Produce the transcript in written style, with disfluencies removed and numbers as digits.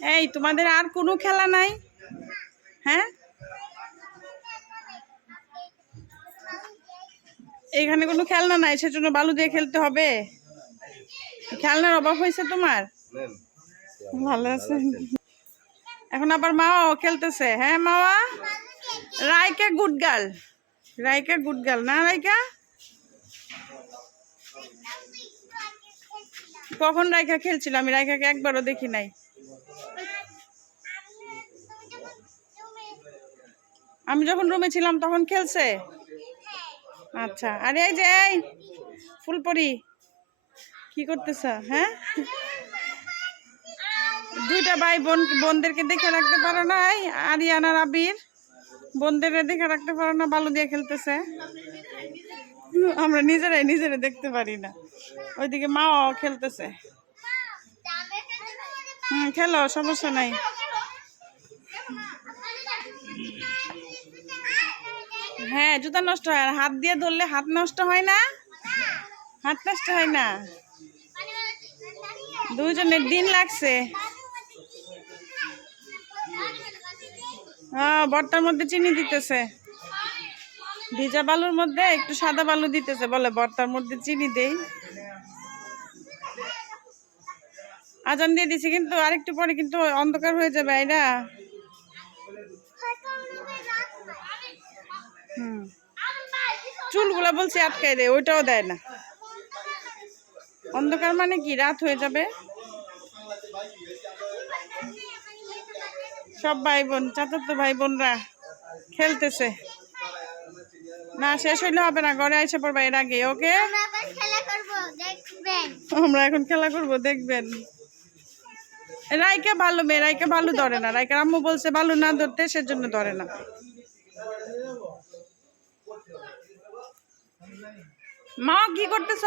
এই তোমাদের আর কোনো খেলা নাই? হ্যাঁ, এখানে কোনো খেলনা নাই, সেজন্য বালু দিয়ে খেলতে হবে। খেলনার অভাব হয়েছে তোমার? ভালো আছে। এখন আবার মাও খেলতেছে। হ্যাঁ মাওয়া, রাইকা গুড গার্ল, রাইকা গুড গার্ল না? রাইকা কখন রাইকা খেলছিল? আমি রাইকাকে একবারও দেখি নাই। আমি যখন রুমে ছিলাম তখন খেলছে। আচ্ছা, আরে এই যে এই ফুলপরি কি করতেছ? হ্যাঁ, দুইটা ভাই বোনদেরকে দেখে রাখতে পারো না? এই আরিয়ান আর আবির বোনদের দেখে রাখতে পারো না? বালু দিয়ে খেলতেছে, আমরা নিজেরাই দেখতে পারি না। ওইদিকে মাও খেলতেছে। খেলো, সমস্যা নাই। হ্যাঁ, জুতা নষ্ট হয়, আর হাত দিয়ে ধরলে হাত নষ্ট হয় না? হাত নষ্ট হয় না? দুইজনের দিন লাগছে। বর্তার মধ্যে চিনি দিতেছে, ভিজা বালুর মধ্যে একটু সাদা বালু দিতেছে, বলে বর্তার মধ্যে চিনি দেই। আজান দিয়ে দিছে, কিন্তু আরেকটু পরে কিন্তু অন্ধকার হয়ে যাবে। এরা চুলগুলা বলছে আটকাই দেয়, ওইটাও দেয় না। অন্ধকার মানে কি? রাত হয়ে যাবে। সব ভাই বোন, চাচাতো ভাই বোনরা খেলতেছে। না, শেষ হইলে হবে না, ঘরে এসে পড়বা এর আগে। ওকে, আমরা এখন খেলা করব, দেখবেন। রাইকা ভালো মেয়ে, রাইকা ভালো ধরে না। রাইকার আম্মু বলছে ভালো না ধরতে, সেজন্য ধরে না। মা কি করতেছ?